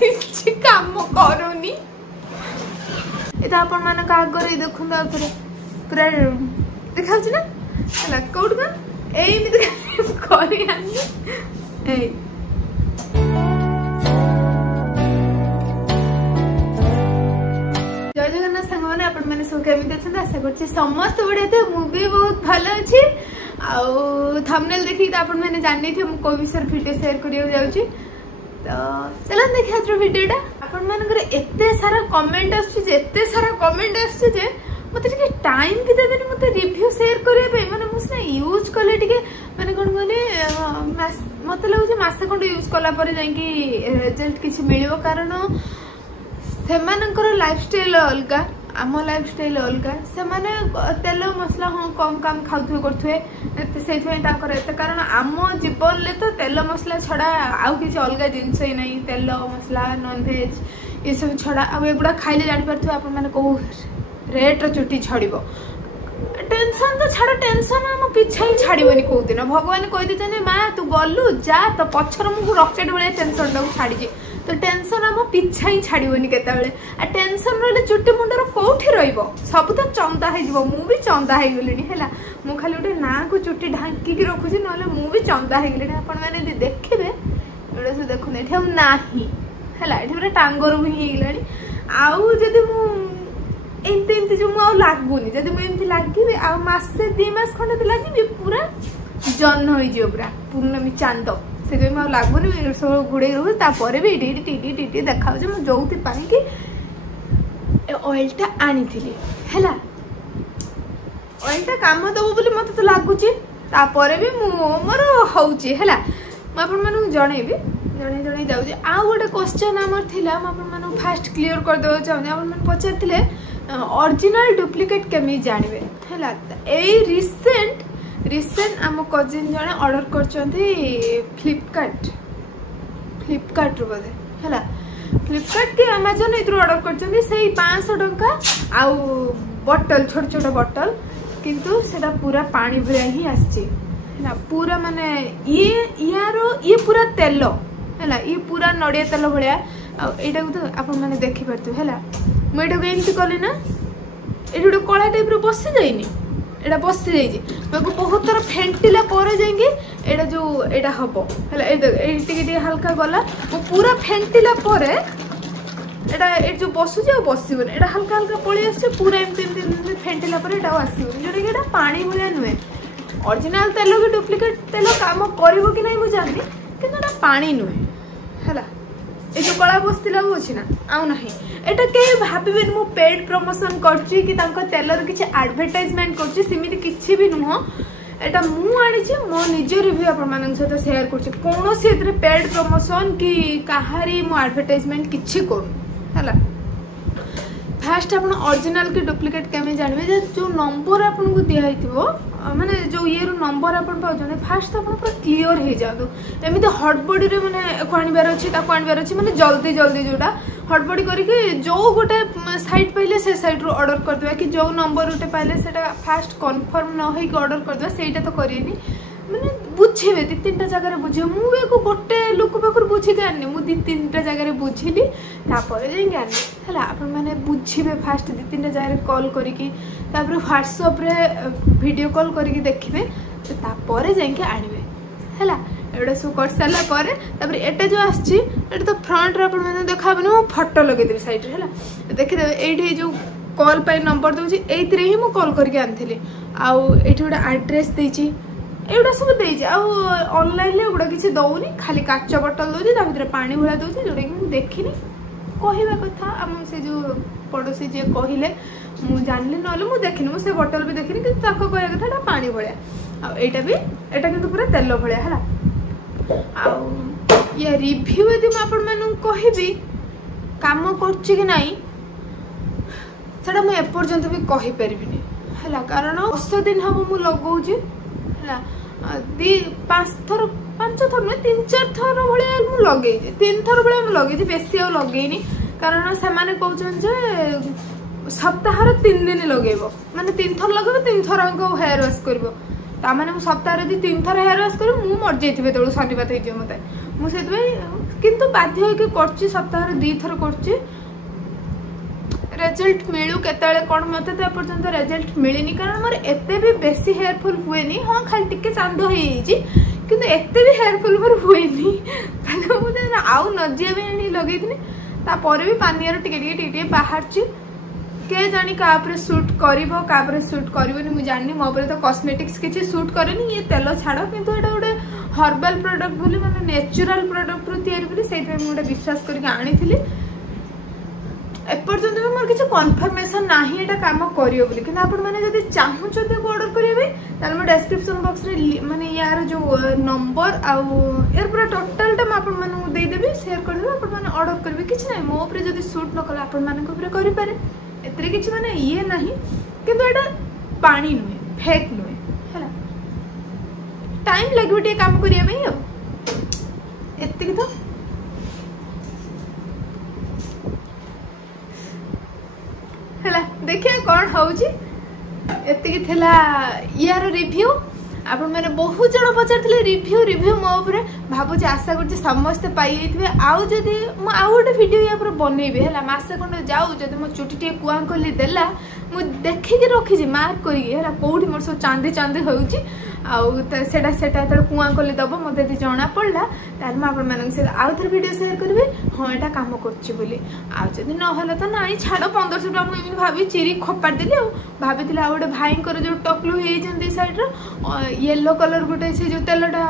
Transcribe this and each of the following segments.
କିଛି କାମ କରୁନି ଏଟା ଆପଣ ମାନଙ୍କ ଆଗରେ ଦେଖନ୍ତୁ ଆଉଥରେ ପୁରା ଦେଖାଉଛି ନା ହେଲା କୋଉଠି କଣ ଏଇମିତି କରି ଆଣି ଏଇ जय जगन्नाथ सांग मैंने आपण मैंने सब केमिति अछन आशा करछि समस्त बढ़िया थे मु भी बहुत भलो अछि आउ थंबनेल देखि त आपण मैंने जाननी थे मु को विषय वीडियो शेयर करियो जाउछि तो चलो देखि आज वीडियोटा आपण मानकर एते सारा कमेंट आछछि जे एते सारा कमेंट आछछि जे मते टिके टाइम भी देबेनी मते रिव्यू शेयर करिया पे माने मुसना यूज करले टिके माने कोन गले मते लागु जे मासे कोन यूज कला परे जाई कि रिजल्ट किछि मिलियो कारण सेमानकर लाइफस्टाइल अलगा आम लाइफस्टाइल अलगा से माने तेल मसला हाँ कम कम खाऊ करुए से कारण आम जीवन ले तो तेल मसला छड़ा आउ किसी अलग जिनस ही नहीं तेल मसला नॉनवेज ये सब छड़ा आगुड़ा खाइले जापारे आप कौ रेट चुटी छड़ टेंशन तो छाड़ टेंशन आम पिछा ही छाड़बनी कौ दिन भगवान कहीदे माँ तू गलु जा तो पछर मुझे रकेट भाई टेंशन टाक छाड़ी तो टेंशन आम पिछा ही छाड़बनी केतबेले आ टेंशन रही चुटी मुंडर कौटी रब तो चंदा हो भी चंदा हो गली है मु खाली गोटे ना को चुटी ढांकी रखुची ना मु भी चंदा हो गली आपण मैंने देखिए एटा सब देखुन ये ना है टांगर भी होगा आउ जदि एमती जो मुझे लगुनि जब मुझे लगे आसे 2 मास खंडे लगे पूरा जन हो पूरा पूर्णमी चांद से लगुनि सब घोड़े रोपर भी टी देखा जो कि ऑयलटा आनी है ऑयलटा काम दब बोली मत तो लगुच भी मोर होची है मुझे जनइबी जन जाऊँगी आउ गोटे क्वेश्चन आमर थिला मैं फास्ट क्लियर करदे चाहिए आप पचारे ओरिजिनल डुप्लिकेट केमी जानवे है रिसेंट आम कजिन जने ऑर्डर करचंती फ्लिपकार्ट रू बोधे है फ्लिपकार्ट के अमेजन इधर ऑर्डर करचंती से 500 टंका आउ बॉटल छोट छोट बॉटल किंतु सेटा पूरा पानी भरिया ही आछि है पूरा माने ये पूरा तेल है ये पूरा नड़िया तेल भाया आईटा तो आप देखी पार्थ है मुझे एमती कली ना ये गोटे कला टाइप बसी जाइनी एटा बसी जाइए मैं बहुत थर फेंटिला जाइए जो एटा हम है हल्का गला पूरा फेंटिला जो बसुचे बसबन एटा हल्का हल्का पलि आस पूरा एमती फेंटिला आसबन जोटा कि पानी भाया नुहे ओरिजिनल तेल कि डुप्लिकेट तेल काम कर कि नहीं मुझे जाननी कि पानी नुहे है ये जो कला बसला वो अच्छी ना आउ ना एटा कहीं भावे मु पेड प्रमोशन करची कि तेलर किसी एडवर्टाइजमेंट करची सिमिति किछि भी नुह एटा मु आनी मो निज रिव्यू आपण सहित शेयर करची कोनोसी एतरे पेड प्रमोशन कि काहारी मु एडवर्टाइजमेंट किछि करू है फास्ट आप ओरिजिनल कि डुप्लिकेट केमी जानवे जो नंबर आपन को दिया हिथिबो माने जो ये नंबर आपन पाउछन फास्ट तो पूरा क्लियर हो जातु एमती हड़बड़ी रे माने आनबार अच्छी आनबार अच्छी माने जल्दी जल्दी जोटा हड़बड़ी करके जो गोटे साइट पाइले से साइट रू ऑर्डर करदे कि जो नंबर गोटे पाइले सेटा फास्ट कन्फर्म न होई ऑर्डर करदे सेटा तो करियनी माने बुझेबे 2-3टा जगह बुझे मु एको गोटे लोक पाखर बुझी के आनी मु 2-3टा जगह बुझिली तापर जाई आनी हला अपन माने बुझिबे फास्ट 2-3टा जगह कॉल करिकी तापर व्हाट्सएप रे वीडियो कॉल करिकी देखिबे तापर जाई के आनिबे हला एटा सब कर साला पर तापर एटा जो आछि एटा तो फ्रंट रे अपन माने देखाबे न फोटो लगे देबे साइड रे हला देखि देबे एठी जो कॉल पाई नंबर दोछि एइतरे ही मु कॉल करके आनथिली आउ एठी गोटे एड्रेस देछि एगुड़ा सब देछि ऑनलाइन ले एगुड़ा किसी दौनी खाली काच बोतल दौछि ता भीतर पानी भरा दौछि जोटा कि मुझे देखिनी कहवा कथा आम से जो पड़ोसी जे कहले मु जानली ना मु देखिनी मुझे बोतल भी देखिनी कि ताको कहया कथा पानी भाया आईटा भी एटा किंतु पूरा तेल भाया है आ ये रिव्यू यदि मुझे आपण मानू कहबी काम करछि कि नहीं सेटा मु एपर्यंत भी कहि परिबिनी हला कारण 10 दिन हम मु लगाउछि हला 5 थर 5 थर नुहे 3-4 थर भाया लगे 3 थर भाया लगे बेसी आ लगेनी कारण से कहते सप्ताह 3 दिन लगेब माने 3 थर लगे 3 थर हेयर वाश कर सप्ताह 3 थर हेयर वाश कर मर जाइए तेणु शनिपात हो मत मुझे किंतु बाध्य होके करछि सप्ताह 2 थर करछि रिजल्ट मिलू केतले कोन मते तो एपर्यंत रिजल्ट मिलिनी कारण मोर एते भी बेसी हेयर फॉल हुएनी हां खाली टिके चांद होई जी किंतु एते भी हेयर फॉल मोर हुएनी ताले मुझे आउ नजिया भी आनी लगेइथिनी तापर भी पानियर टिके बाहरछि के जानी का ऊपर शूट करिवो का ऊपर शूट करिवोनी मु जाननी मो ऊपर तो कॉस्मेटिक्स किछि शूट करेनी ये तेल छाड़ किंतु एटा गोटे हर्बल प्रोडक्ट बोली माने नेचुरल प्रोडक्ट रु तयारी बोली सेइ पे मु विश्वास करके आनीथिली एपर्यंत भी मोर किसी कन्फर्मेशन नाही एटा काम करियो बोली किंतु आपण माने जदी चाहू छते ऑर्डर करिवे तार मो डिस्क्रिप्शन बॉक्स रे माने यार जो नंबर आउ यार पूरा टोटल टा आपण माने दे देबी शेयर कर देबे आपण माने ऑर्डर करबे किछ नै मो ऊपर जदी शूट न कला आपण माने को ऊपर करि पारे एतरे किछ माने ये नाही किंतु एटा पानी नुए फेक नुए हला टाइम लागुटे काम करिया में अब एत्ते तो हला देखिए कौन होउची एत्ते की थला यार रिव्यू आपण मैंने बहुत जन पचार रिव्यू मो ऊपर भाबुची आशा करछि समस्त पाई जाइथिबे आउ जदी मु आउ गोटे वीडियो या पर बनेबे हला मासे कोन जाऊ जदी मो चुटी टे कुआं कोली देला मु देखि के रखि जी मार्क करी हला कोठी मोर सब चांदी चांदी होउची आउ सेटा सेटा त कुआं कोली दबो मते दी जणा पड़ला तार म आपण मानन से आउ थर वीडियो शेयर करबे हां एटा काम करछि बोली आ जदी न होला त नाइ छाड़ 1500 टका मु एमि भाबी चिरी खोपार देली आ भाबितिला आ गोटे भाई कर जो टकलू हे जंदी साइड रो येलो कलर गोटे से जो तेलटा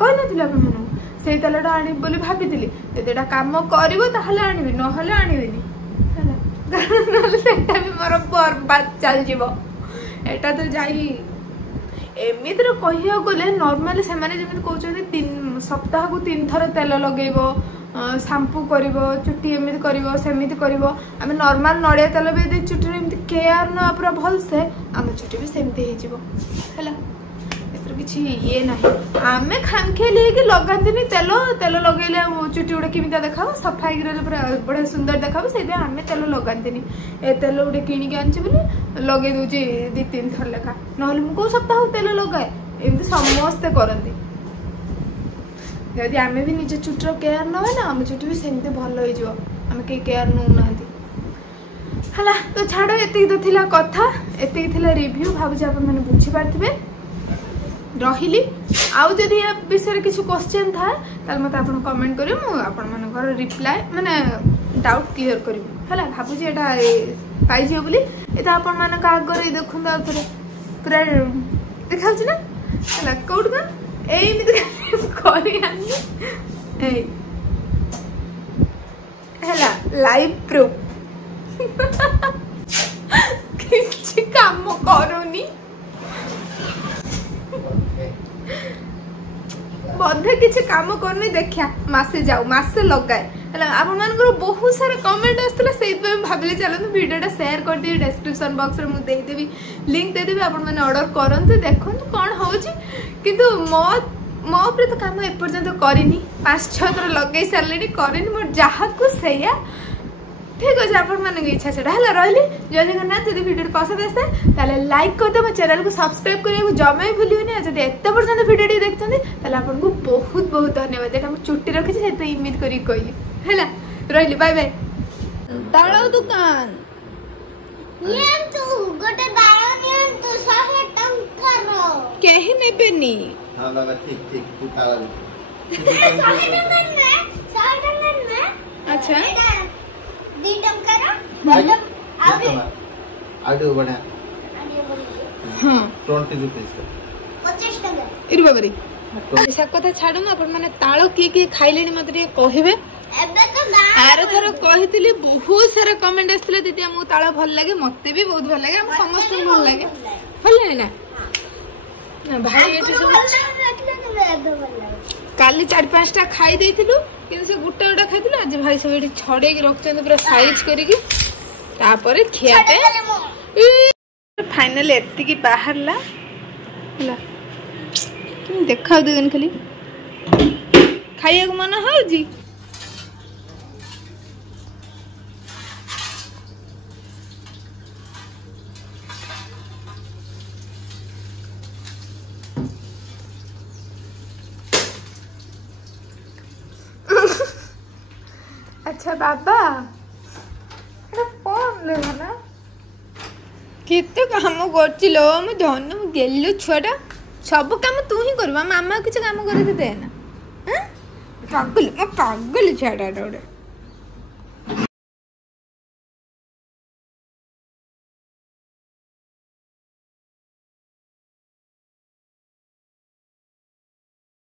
कहि नथिला आपण मन से तेलटा आनी बोली भाबितिली जदी एटा काम करबो ताहले आनिबी न होला आनिबेनी हला न सेटा भी मोर बर्बाद चल जीवो एटा तो जाई एमितिर कहिया गले नॉर्मली से माने जेमिति कहउछथि 3 सप्ताह को 3 थर तेल लगेइबो शैम्पू करिवो चुट्टी एमिति करिवो सेमिति करिवो आमे नॉर्मल नडिया तेल बे दे चुट्टी रे एमिति केयर न पूरा भल से आमे चुट्टी भी सेमिति हे जीवो हला एतर किछि ये नाही आमे खामखे लेके लगांतिनी तेल तेल लगेले चुट्टी उडे किमिता देखाव सफाई रे पूरा बड़ा सुंदर देखाव सेदे आमे तेल लगांतिनी ए तेल उडे किनी के आंची बोली लगे दूची 2-3 थर लेखा नहले मु को सप्ताह तेल लगाए एमती समस्ते करती यदि आमे भी निज चुट्टर केयर नवे ना आम चुट्टी भी सेमती भल हो आम के केयर नौ ना हला तो छाड़ एति तो थिला कथा एति थिला रिव्यू भाबु जे आपन माने बुझी पारथिबे रहिली आउ जदि या विषय किछु क्वेश्चन था ताल मते आपन कमेंट करियो मु आपन माने घर रिप्लाई माने डाउट क्लियर करिवो हला भाबु जे एटा पाई जे बोली एता आपन माने का आगर देखुंदा थरे पूरा देखाउछ ना हला कोड का एई मित करी आनी ए हला लाइव प्रूफ किछि काम करूनी बधे किछि काम करनी देखिया मासे जाऊ मासे लगाए हला आपन मानकर बहुत सारा कमेंट आस्तला सेइत पे भाबले चलन वीडियोटा शेयर कर दिए डिस्क्रिप्शन बॉक्स रे मु दे देबी लिंक दे देबी आपन माने ऑर्डर करंतु देखंतु कोन होउची किंतु मो ऊपर तो काम एपर्यंत करिनी 5-6 थर लगे सारलेनी करिनी मोर जहा को सैया ठीक अच्छे आपण मान इच्छा से रही जय जगन्नाथ जब वीडियो पसंद आसे ताले लाइक कर दे मो चैनल को सब्सक्राइब करने जमा ही भूलियोनी जब एत पर्यटन वीडियो देखते ताले आपको बहुत बहुत धन्यवाद जेटा मु छुट्टी रखी से इमित करी कहली हैला रही बाय बाय ताळो दुकान ये तू गोटे दायो ने तू 100 टंका रो केही नेबेनी हां लगा ठीक ठीक तू खा ले 100 टंका ने अच्छा 2 टंका रो मतलब आडू बना हां 20 रुपीस 25 टंका इरबरी पैसा कथा छाडू आपण माने ताळो की खाइलेनी मते कहबे एबे तो गां आर थरो कहितली बहुत सारा कमेंट आस्तले दीदी हमहु ताळो भल लागे मते भी बहुत भल लागे हम समस्त भल लागे भल लागे ना भाई एठी सब काली 4-5 टा खाई देथिलु किन से गुट्टा गुट्टा खाइथिलु आज भाई सब एठी छडे के रखचंद पूरा साइज करी की तापरे खियाते फाइनली एत्ती की बाहरला हला तुम देखाउ देगन खाली खाइया को मन होउजी अच्छा बाबा कौन ना केते काम करचिलो मु धन मु गेलु छुआटा सब काम तू ही करबा मामा किछ काम करे दे ना हां पागल छुआटा